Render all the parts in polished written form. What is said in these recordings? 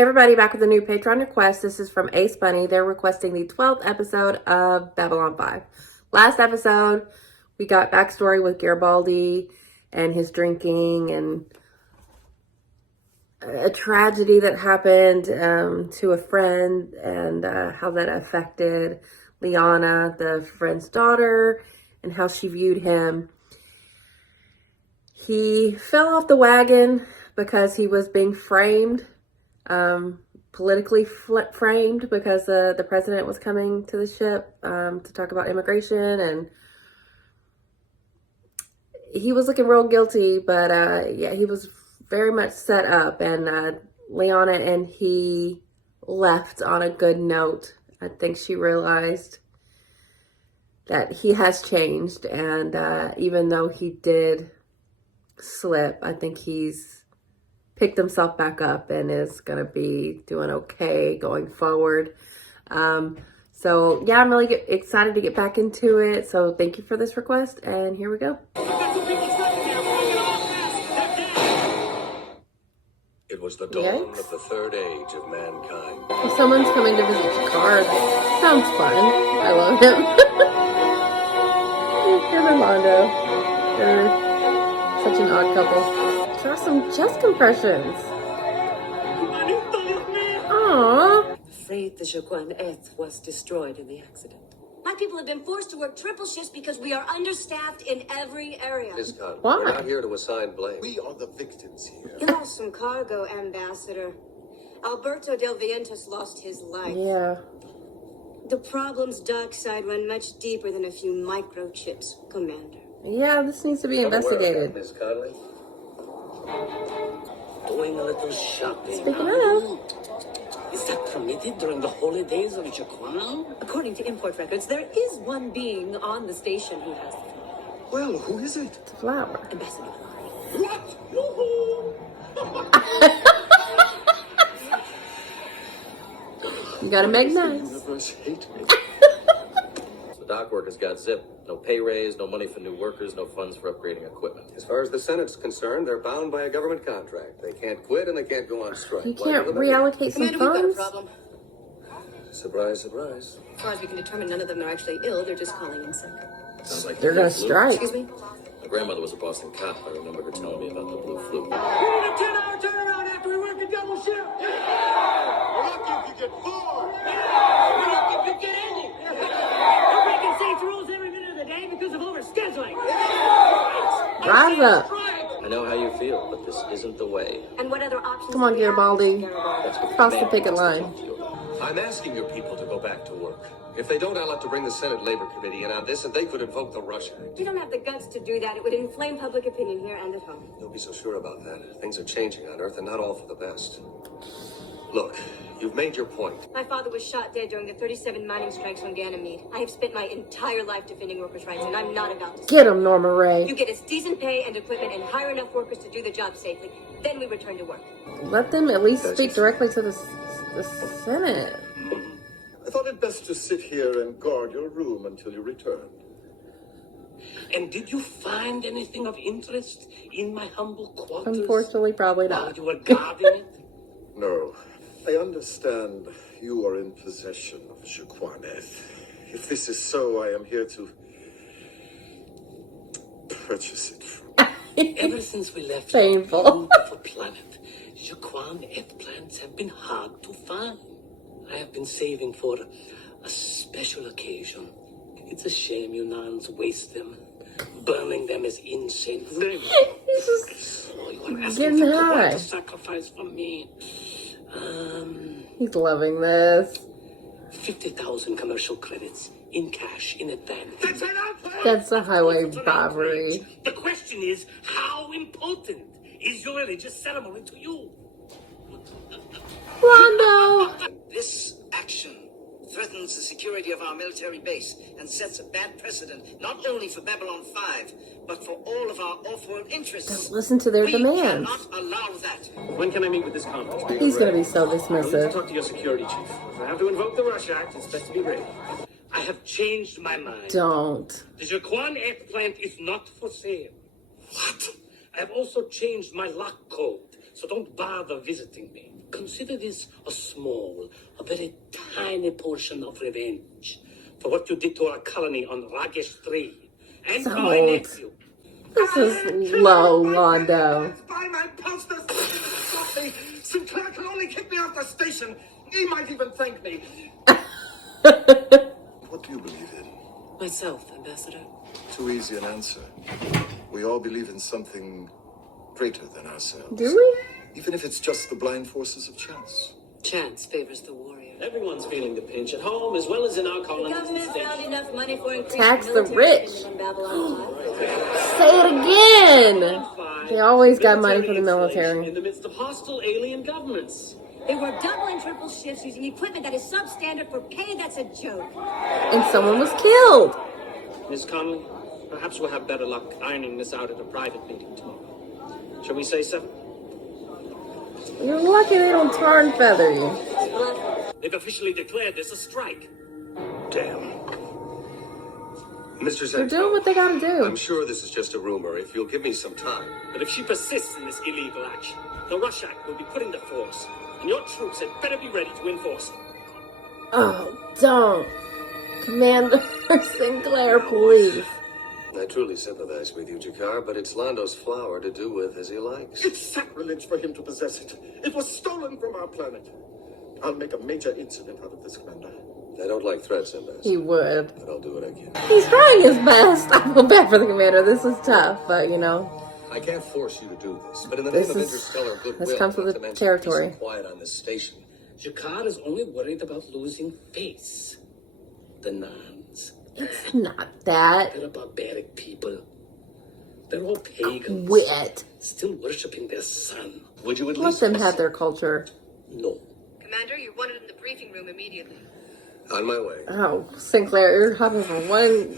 Hey everybody, back with a new Patreon request. This is from Ace Bunny. They're requesting the 12th episode of Babylon 5. Last episode, we got backstory with Garibaldi and his drinking and a tragedy that happened to a friend and how that affected Liana, the friend's daughter, and how she viewed him. He fell off the wagon because he was being framed. Politically framed because the president was coming to the ship to talk about immigration, and he was looking real guilty, but yeah, he was very much set up, and Liana and he left on a good note. I think she realized that he has changed, and even though he did slip, I think he's picked himself back up and is gonna be doing okay going forward. So yeah, I'm really excited to get back into it. So thank you for this request, and here we go. It was the dawn of the third age of mankind. If someone's coming to visit Jakar, sounds fun. I love him. Here's Armando. They're such an odd couple. Try some chest compressions. Aww. I'm afraid the Jaguan Eth was destroyed in the accident. My people have been forced to work triple shifts because we are understaffed in every area. Ms. Khan, Why? we're not here to assign blame. We are the victims here. You lost some cargo, Ambassador. Alberto del Vientos lost his life. Yeah. The problem's dark side run much deeper than a few microchips, Commander. Yeah, this needs to be investigated. Ms. Conley? Doing a little shopping. Speaking of, Is that permitted during the holidays of Jaquan? According to import records, there is one being on the station who has Well, who is it? it's a flower. Ambassador. What? Woohoo! You gotta make The nice. universe hate me. The dock workers got zipped. No pay raise, no money for new workers, no funds for upgrading equipment. As far as the Senate's concerned, they're bound by a government contract. They can't quit and they can't go on strike. You can't reallocate some Commander, we've got a funds? problem. Surprise, surprise. As far as we can determine, none of them are actually ill. They're just calling in sick. Sounds like They're the gonna blue flu. strike. Excuse me? My grandmother was a Boston cop. I remember her telling me about the blue flu. We need a 10-hour turnaround after we work a double shift. We're lucky if you get 4. We're lucky if you get any. We're breaking safe rules every minute of the day because of overscheduling. Rise up. I know how you feel, but this isn't the way. And what other options Come on, do we have, Garibaldi. Mr. Garibaldi? That's what the Cross the command picket wants to line. talk to you about. I'm asking your people to go back to work. If they don't, I'll have to bring the Senate Labor Committee in on this, and they could invoke the Rush Act. We don't have the guts to do that. It would inflame public opinion here and at home. Don't be so sure about that. Things are changing on Earth, and not all for the best. Look, you've made your point. My father was shot dead during the 37 mining strikes on Ganymede. I have spent my entire life defending workers' rights, and I'm not about to Get him, Norma You Ray. get us decent pay and equipment and hire enough workers to do the job safely. Then we return to work. Let them at least speak directly to the Senate. I thought it best to sit here and guard your room until you returned. And did you find anything of interest in my humble quarters? Unfortunately, probably While not. you were guarding it? No. I understand you are in possession of Jaquaneth. If this is so, I am here to purchase it from Ever since we left Painful. your beautiful planet, Jaquan Eth plants have been hard to find. I have been saving for a special occasion. It's a shame you nuns waste them. Burning them is insane. Oh, you are asking Getting for quite high. a sacrifice from me. He's loving this. 50,000 commercial credits in cash in advance. That's an outrage! That's a highway That's an robbery. outrage. The question is, how important is your religious ceremony to you? Rondo! This action threatens the security of our military base and sets a bad precedent not only for Babylon 5, but for all of our off-world interests. Listen to their We demands. cannot allow that. When can I meet with this conference? He's gonna be so I need to dismissive. talk to your security chief. If I have to invoke the Rush Act, it's best to be ready. I have changed my mind. Don't. The Jaquan Eth plant is not for sale. What? I have also changed my lock code, so don't bother visiting me. Consider this a small, a very tiny portion of revenge for what you did to our colony on Ragesh 3 and for my Don't. nephew. This is low, Londo. By my posters, stop me. Sinclair can only kick me off the station. He might even thank me. What do you believe in? Myself, Ambassador. Too easy an answer. We all believe in something greater than ourselves. Do we? Even if it's just the blind forces of chance. Chance favors the warrior. Everyone's feeling the pinch at home as well as in our The colonies. government found enough money for increased Tax the military rich. spending on Babylon 5. Say it again. They always got money for the military. In the midst of hostile alien governments. They work double and triple shifts using equipment that is substandard for pay that's a joke. And someone was killed. Miss Connolly, perhaps we'll have better luck ironing this out at a private meeting tomorrow. Shall we say 7? You're lucky they don't tar and feather you. They've officially declared this a strike. Damn. Mr. They're Zento, doing what they gotta do. I'm sure this is just a rumor. If you'll give me some time. But if she persists in this illegal action, the Rush Act will be put into force, and your troops had better be ready to enforce it. Oh, don't. Commander Sinclair, please. I truly sympathize with you, Jakar, but it's Londo's flower to do with as he likes. It's sacrilege for him to possess it. It was stolen from our planet. I'll make a major incident out of this, Commander. I don't like threats, Ambassador. He would. But I'll do what I can. He's trying his best. I feel bad for the commander. This is tough, but you know. I can't force you to do this, but in the This name of is- interstellar goodwill, this comes with not the to mention territory. peace and quiet on this station. Jakar is only worried about losing face. The nuns. It's not that. They're a barbaric people. They're all pagans. Wit. Still worshipping their sun. Would you at Let least them have their culture. No. Commander, you're wanted in the briefing room immediately. On my way. Oh, Sinclair, you're hopping from one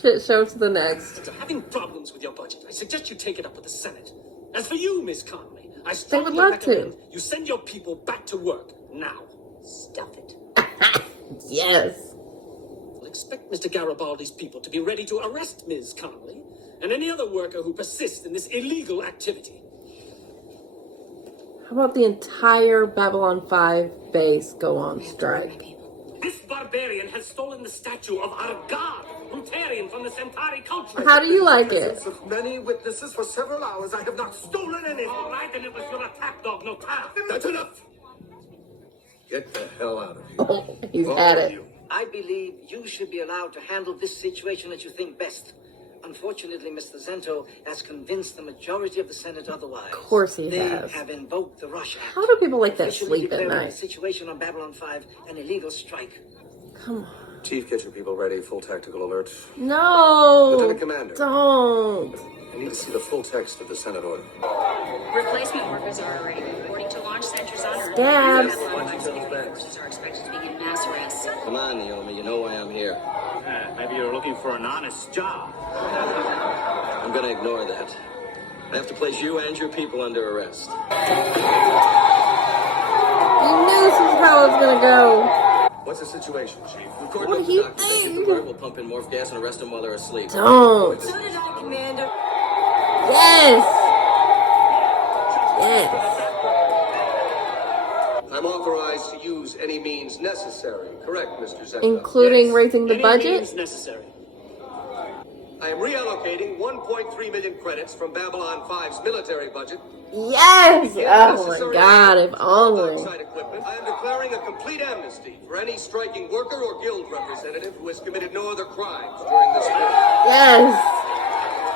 shit show to the next. After having problems with your budget, I suggest you take it up with the Senate. As for you, Miss Connolly, I would strongly love to. recommend you send your people back to work now. Stuff it. Yes. We'll expect Mr. Garibaldi's people to be ready to arrest Ms. Connolly and any other worker who persists in this illegal activity. How about the entire Babylon 5 base go on strike? This barbarian has stolen the statue of our god, Rutarian from the Centauri culture. How do you like it? Of many witnesses for several hours, I have not stolen anything. All right, and it was your attack dog, no time. That's enough! Get the hell out of here. Oh, he's All had of it. you. I believe you should be allowed to handle this situation as you think best. Unfortunately, Mr. Zento has convinced the majority of the Senate otherwise. Of course he They has. have invoked the Rush Act. How do people like that officially sleep at declaring night? the situation on Babylon 5 an illegal strike. Come on. Chief, get your people ready. Full tactical alert. No. Lieutenant Commander. Don't. I need to see the full text of the Senate order. Replacement workers are already reporting to launch centers on Earth. Stabs. Forces are expected to begin mass arrests. Come on, Naomi. You know why I'm here. Maybe you're looking for an honest job. I'm gonna ignore that. I have to place you and your people under arrest. You knew this is how it was gonna go. What's the situation, Chief? Record What up do the you doctor. They think? can convert. We'll pump in morph gas and arrest them while they're asleep. Don't. So did I, Commander. Yes. Yes. I'm authorized to use any means necessary. Correct, Mr. Zento? Including Yes. raising the Any budget? means necessary. I am reallocating 1.3 million credits from Babylon 5's military budget. Yes. Oh my God, if only. Outside equipment. I am declaring a complete amnesty for any striking worker or guild representative who has committed no other crimes during this period. Yes.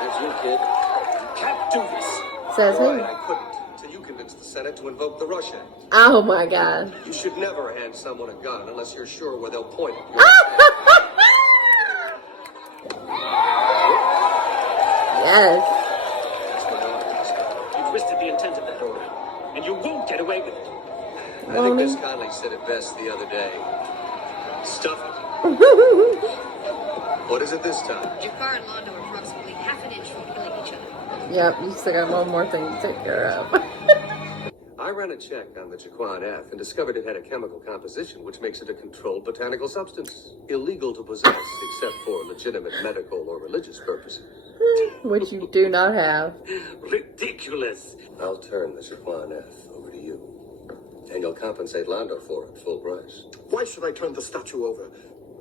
That's you, kid. Can't do this. Says Right, who? I couldn't until you convinced the Senate to invoke the Rush Act. Oh my God. You should never hand someone a gun unless you're sure where they'll point it. Yes. That's my order. You twisted the intent of that order, and you won't get away with it. I think Miss Conley said it best the other day. Stuff it. What is it this time? Jakar and Londo are approximately half an inch from killing each other. Yep, you still got one more thing to take care of. I ran a check on the Jaquan F and discovered it had a chemical composition which makes it a controlled botanical substance, illegal to possess except for legitimate medical or religious purposes. Which you do not have. Ridiculous. I'll turn the Jaquan F over to you. And you'll compensate Lando for it, full price. Why should I turn the statue over?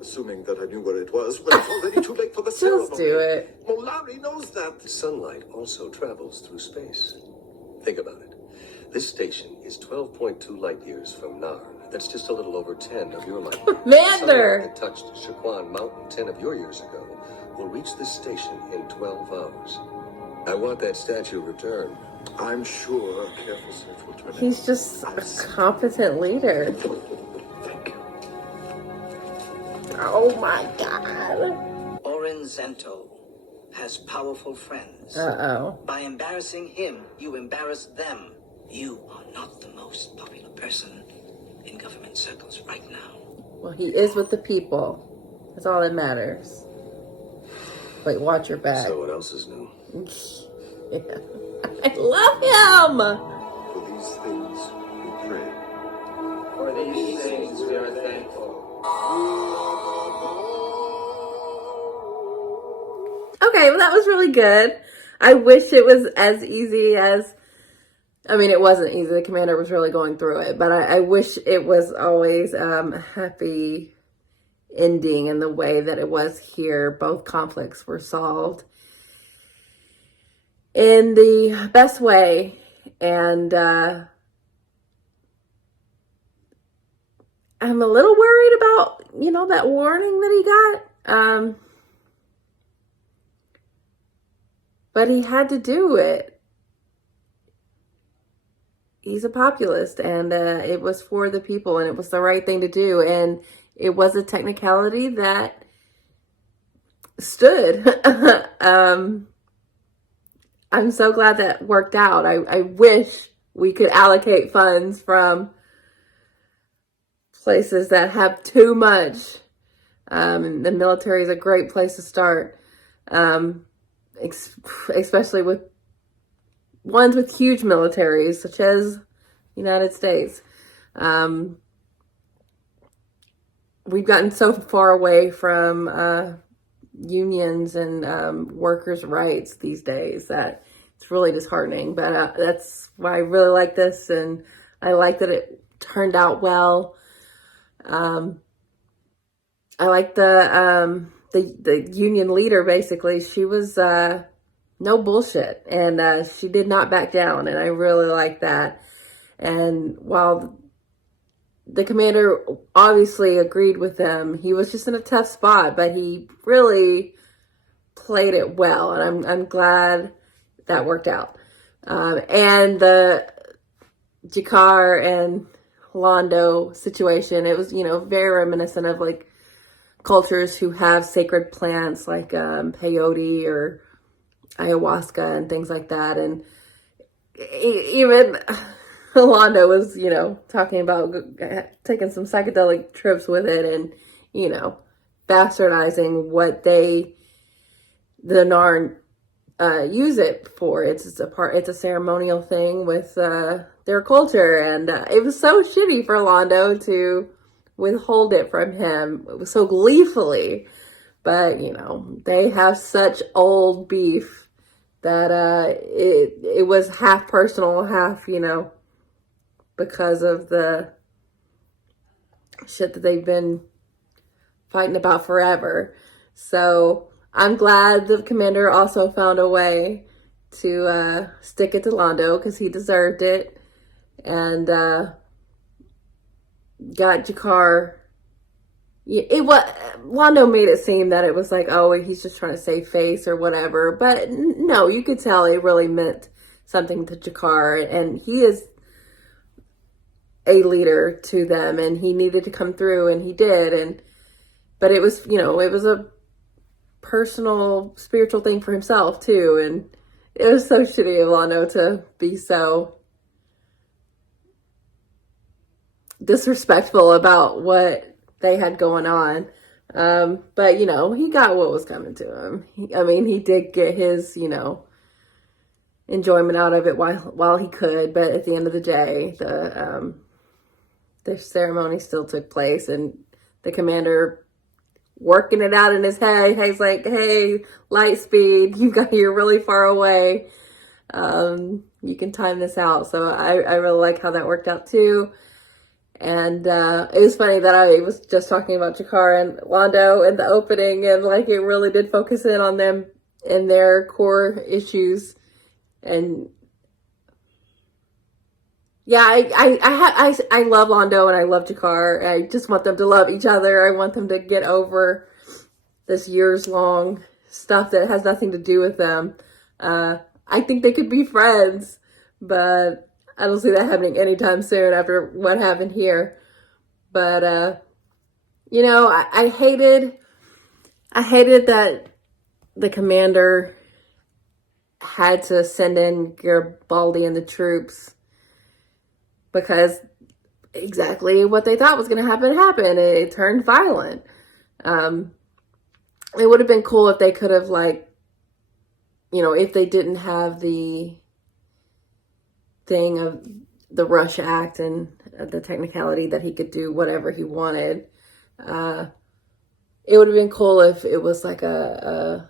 Assuming that I knew where it was when it's already too late for the ceremony. Just do it. Molari knows that. Sunlight also travels through space. Think about it. This station is 12.2 light years from Narn. That's just a little over 10 of your light years. Commander! Sunlight that touched Shaquan Mountain 10 of your years ago will reach this station in 12 hours. I want that statue returned. I'm sure a careful search will turn He's just a competent leader. Thank you. Oh my god. Orin Zento has powerful friends. Uh-oh. By embarrassing him, you embarrass them. You are not the most popular person in government circles right now. Well, he is with the people. That's all that matters. Wait, watch your back. So what else is new? Yeah. I love him! For these things we pray. For these things we are thankful. Okay, well, that was really good. I wish it was as easy as... I mean, it wasn't easy. The commander was really going through it. But I wish it was always a happy ending in the way that it was here. Both conflicts were solved in the best way. And I'm a little worried about, that warning that he got. But he had to do it. He's a populist, and it was for the people, and it was the right thing to do. And it was a technicality that stood. I'm so glad that worked out. I wish we could allocate funds from places that have too much. The military is a great place to start, especially with ones with huge militaries, such as United States. We've gotten so far away from unions and workers' rights these days that it's really disheartening. But that's why I really like this, and I like that it turned out well. I like the union leader, basically. She was no bullshit, and she did not back down, and I really like that. And while the commander obviously agreed with him, he was just in a tough spot, but he really played it well, and I'm glad that worked out. And the Jakar and Londo situation, it was, very reminiscent of like cultures who have sacred plants like peyote or ayahuasca and things like that. And even Londo was, talking about taking some psychedelic trips with it and, bastardizing what the Narn use it for. It's a ceremonial thing with their culture, and it was so shitty for Londo to withhold it from him. It was so gleefully, but they have such old beef that it was half personal, half because of the shit that they've been fighting about forever. So I'm glad the commander also found a way to stick it to Londo, because he deserved it, and got Jakar. Londo made it seem that it was like, oh, he's just trying to save face or whatever. But no, you could tell it really meant something to Jakar, and he is a leader to them, and he needed to come through, and he did. But it was, it was a personal, spiritual thing for himself too, and it was so shitty of Londo to be so disrespectful about what they had going on. But, he got what was coming to him. He did get his, enjoyment out of it while he could. But at the end of the day, the ceremony still took place, and the commander working it out in his head. He's like, hey, Lightspeed, you're really far away. You can time this out. So I really like how that worked out too. And it was funny that I was just talking about Jakar and Londo in the opening, and like it really did focus in on them and their core issues. And yeah, I love Londo and I love Jakar. I just want them to love each other. I want them to get over this years long stuff that has nothing to do with them. I think they could be friends, but I don't see that happening anytime soon after what happened here. But you know, I hated that the commander had to send in Garibaldi and the troops, because exactly what they thought was going to happen happened. It turned violent. It would have been cool if they could have, like, you know, if they didn't have the thing of the Rush Act and the technicality that he could do whatever he wanted. It would have been cool if it was like a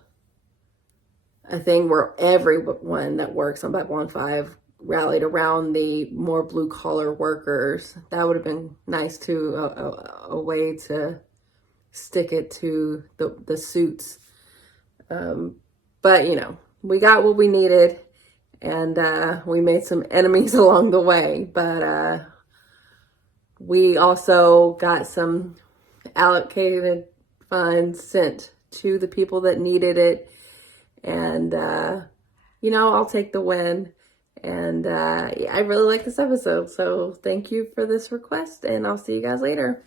thing where everyone that works on Babylon 5 rallied around the more blue collar workers. That would have been nice too, a way to stick it to the suits. But you know, we got what we needed, and we made some enemies along the way, but we also got some allocated funds sent to the people that needed it. And, you know, I'll take the win. And I really like this episode. So thank you for this request, and I'll see you guys later.